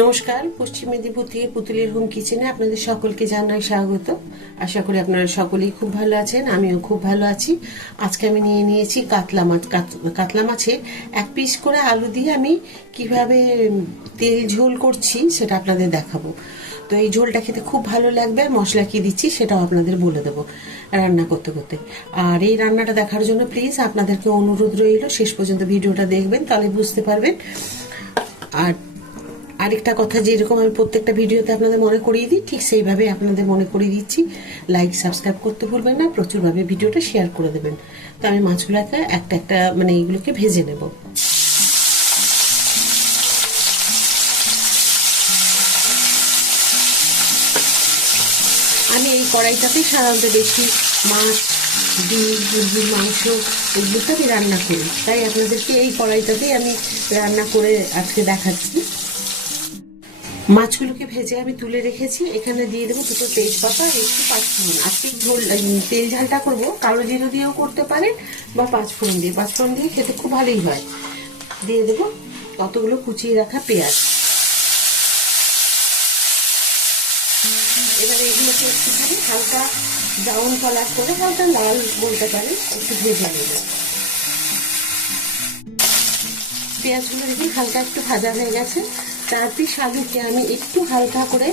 নমস্কার, পশ্চিম মেদিনীপুর থেকে পুতুলের হোম কিচেনে আপনাদের সকলকে জানাই স্বাগত। আশা করি আপনারা সকলেই খুব ভালো আছেন, আমিও খুব ভালো আছি। আজকে আমি নিয়ে নিয়েছি কাতলা মাছ। কাতলা মাছের এক পিস করে আলু দিয়ে আমি কিভাবে তেল ঝোল করছি সেটা আপনাদের দেখাবো। তো এই ঝোলটা খেতে খুব ভালো লাগবে, আর মশলা কি দিচ্ছি সেটাও আপনাদের বলে দেবো রান্না করতে করতে। আর এই রান্নাটা দেখার জন্য প্লিজ আপনাদেরকে অনুরোধ রইল, শেষ পর্যন্ত ভিডিওটা দেখবেন, তাহলে বুঝতে পারবেন। আর আরেকটা কথা, যেরকম আমি প্রত্যেকটা ভিডিওতে আপনাদের মনে করিয়ে দিই, ঠিক সেইভাবে আপনাদের মনে করিয়ে দিচ্ছি। লাইক সাবস্ক্রাইব করতে ভুলবেন না, প্রচুরভাবে ভিডিওটা শেয়ার করে দেবেন। তো আমি মাছগুলোকে একটা একটা এইগুলোকে ভেজে নেব। আমি এই কড়াইটাতেই সাধারণত বেশি মাছ, ডিম, মুরগির মাংস এগুলোতে আমি রান্না করি, তাই আপনাদেরকে এই কড়াইটাতেই আমি রান্না করে আজকে দেখাচ্ছি। মাছগুলোকে ভেজে আমি তুলে রেখেছি। এখানে দিয়ে দেবো দুটো তেজপাতা, একটু পাঁচফোড়ন। আজকে তেল ঝালটা করবো কালো জিরে দিয়েও করতে পারেন, বা পাঁচফোড়ন দিয়ে। পাঁচফোড়ন দিয়ে খেতে খুব ভালোই হয়। দিয়ে দেবো কতগুলো কুচিয়ে রাখা পেঁয়াজ। এবারে এগুলোকে একটুখানি হালকা ব্রাউন কালার করে, হালকা লাল বলতে পারেন, একটু ভেজে নেব। পেঁয়াজগুলো দেখুন হালকা একটু ভাজা হয়ে গেছে। 4 পিস আলুকে আমি একটু হালকা করে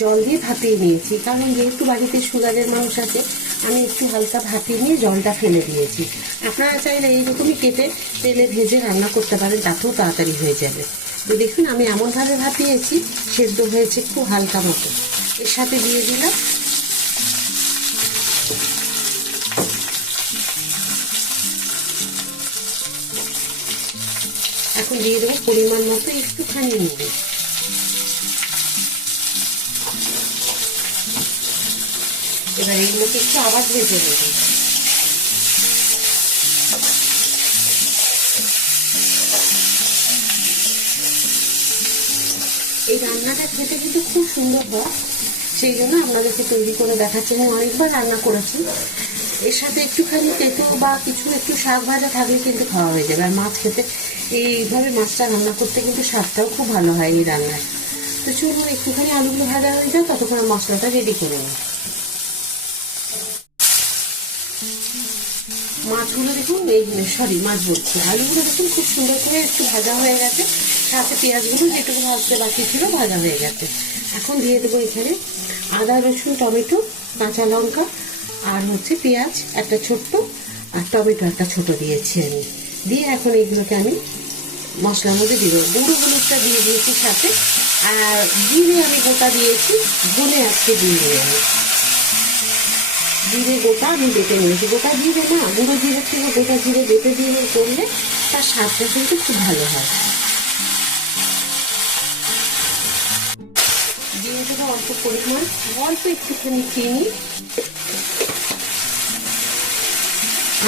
জল দিয়ে ভাপিয়ে নিয়েছি, কারণ যেহেতু বাড়িতে সুগারের মানুষ আছে, আমি একটু হালকা ভাপিয়ে নিয়ে জলটা ফেলে দিয়েছি। আপনারা চাইলে এইরকমই কেটে তেলে ভেজে রান্না করতে পারেন, তাতেও তাড়াতাড়ি হয়ে যাবে। তো দেখুন আমি এমনভাবে ভাপিয়েছি, সেদ্ধ হয়েছে খুব হালকা মতো। এর সাথে দিয়ে দিলাম এখন দিয়ে দেবো পরিমাণ মতো একটুখানি নুন। এবার এগুলোকে একটু আবার ভেজে নেব। এই রান্নাটা খেতে কিন্তু খুব সুন্দর হয়, সেই জন্য আপনাদেরকে তৈরি করে দেখাচ্ছি। আমি অনেকবার রান্না করেছি। এর সাথে একটুখানি তেঁতো বা কিছু একটু শাক ভাজা থাকলে কিন্তু খাওয়া হয়ে যাবে। আর মাছ খেতে এইভাবে মাছটা রান্না করতে কিন্তু স্বাদটাও খুব ভালো হয় এই রান্নায়। তো চলুন একটুখানি আলুগুলো ভাজা হয়ে যায়, ততক্ষণ মশলাটা রেডি করে নিই। মাছগুলো দেখুন, মাছ বলছি, আলুগুলো দেখুন খুব সুন্দর করে একটু ভাজা হয়ে গেছে। সাথে পেঁয়াজগুলো যেটুকু ভাজতে বাকি ছিল ভাজা হয়ে গেছে। এখন দিয়ে দেবো এখানে আদা, রসুন, টমেটো, কাঁচা লঙ্কা, আর পেঁয়াজ একটা ছোট্ট, আর টমেটো একটা ছোট দিয়েছি আমি। দিয়ে এখন এইগুলোকে আমি মশলার মধ্যে দিব। গুঁড়ো হলুদটা দিয়ে দিয়েছি সাথে, আর জিরে আমি গোটা দিয়েছি, ধনে আজকে দিয়ে আমি জিরে গোটা আমি বেটে নিয়েছি। গোটা জিরে না, গুঁড়ো জিরে থেকে গোটা জিরে বেটে দিয়ে করলে তার স্বাদটা কিন্তু খুব ভালো হয়। দিয়ে দেবো অল্প পরিমাণ, অল্প একটুখানি চিনি,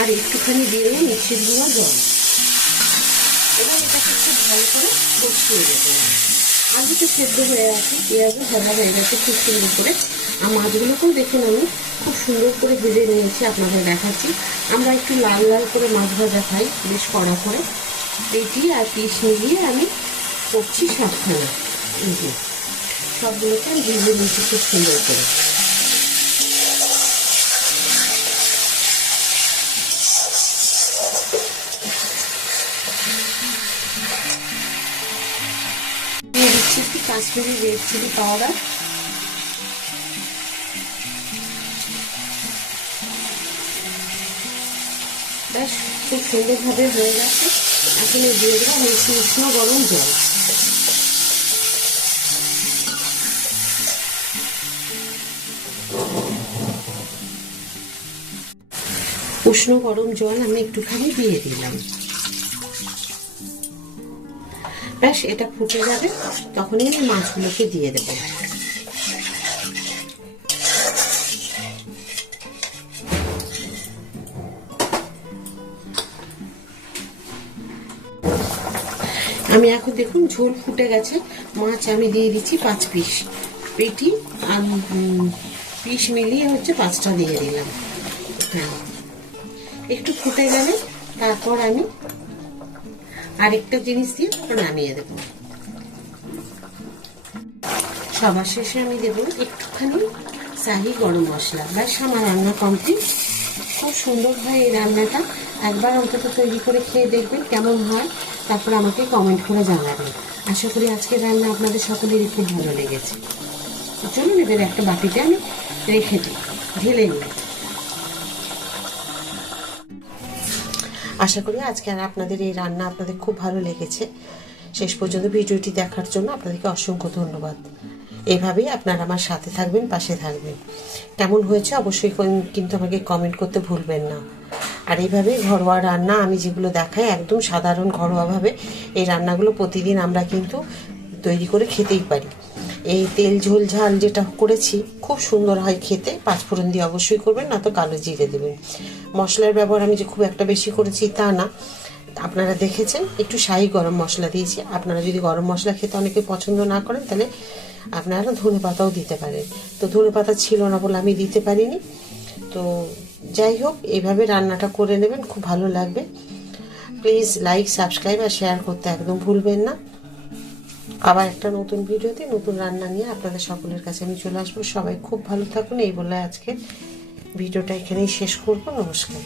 আর একটুখানি দিয়ে দেবো মিষ্টির গুঁড়ো জল। এবার এটাকে খুব ভালো করে কষিয়ে দেবো। আলুতে সেদ্ধ হয়ে আছে, পেঁয়াজও ভাজা হয়ে গেছে খুব সুন্দর করে। আর মাছগুলোকেও দেখুন আমি খুব সুন্দর করে ভেজে নিয়েছি, আপনাদের দেখাচ্ছি। আমরা একটু লাল লাল করে মাছ ভাজা খাই, বেশ কড়া করে। পেটি আর পিস মিলিয়ে আমি করছি সবখানে। সবগুলোকে আমি ভেজে নিয়েছি খুব সুন্দর করে। দিয়ে দিচ্ছি একটু কাশ্মীরি রেড চিলি পাউডার। বেশ খুব সুন্দরভাবে হয়ে গেছে। এখন দিয়ে দেবো উষ্ণ গরম জল। উষ্ণ গরম জল আমি একটুখানি দিয়ে দিলাম। ব্যাস এটা ফুটে যাবে, তখনই আমি মাছগুলোকে দিয়ে দেবো। আমি এখন দেখুন ঝোল ফুটে গেছে। মাছ আমি দিয়ে দিচ্ছি 5 পিস। পেটি আর পিস মিলিয়ে 5টা দিয়ে দিলাম। হ্যাঁ, একটু ফুটে গেলে তারপর আমি আরেকটা জিনিস দিয়ে নামিয়ে দেবো। সবার শেষে আমি দেবো একটুখানি শাহি গরম মশলা। ব্যাস আমার রান্না কমপ্লিট। খুব সুন্দর হয় এই রান্নাটা, একবার অন্তত তৈরি করে খেয়ে দেখবেন কেমন হয়, তারপর আমাকে কমেন্ট করে জানাবেন। আশা করি আজকের রান্না আপনাদের সকলেরই খুব ভালো লেগেছে। চলুন এবার একটা বাটিতে আমি রেখে দিই, ঢেলে নিই। আশা করি আজকে আর আপনাদের এই রান্না আপনাদের খুব ভালো লেগেছে। শেষ পর্যন্ত ভিডিওটি দেখার জন্য আপনাদেরকে অসংখ্য ধন্যবাদ। এভাবেই আপনারা আমার সাথে থাকবেন, পাশে থাকবেন। কেমন হয়েছে অবশ্যই কিন্তু আমাকে কমেন্ট করতে ভুলবেন না। আর এইভাবে ঘরোয়া রান্না আমি যেগুলো দেখাই একদম সাধারণ ঘরোয়াভাবে এই রান্নাগুলো প্রতিদিন আমরা কিন্তু তৈরি করে খেতেই পারি। এই তেল ঝোল ঝাল যেটা করেছি খুব সুন্দর হয় খেতে। পাঁচফোড়ন দিয়ে অবশ্যই করবেন, না তো কালো জিরে দেবেন। মশলার ব্যবহার আমি যে খুব একটা বেশি করেছি তা না, আপনারা দেখেছেন একটু শাহি গরম মশলা দিয়েছি। আপনারা যদি গরম মশলা খেতে অনেকে পছন্দ না করেন তাহলে আপনারা ধনে পাতাও দিতে পারেন। তো ধনে পাতা ছিল না বলে আমি দিতে পারিনি। তো যাই হোক, এইভাবে রান্নাটা করে নেবেন, খুব ভালো লাগবে। প্লিজ লাইক, সাবস্ক্রাইব আর শেয়ার করতে একদম ভুলবেন না। আবার একটা নতুন ভিডিওতে নতুন রান্না নিয়ে আপনাদের সকলের কাছে আমি চলে আসবো। সবাই খুব ভালো থাকুন এই বলে আজকে ভিডিওটা এখানেই শেষ করবো। নমস্কার।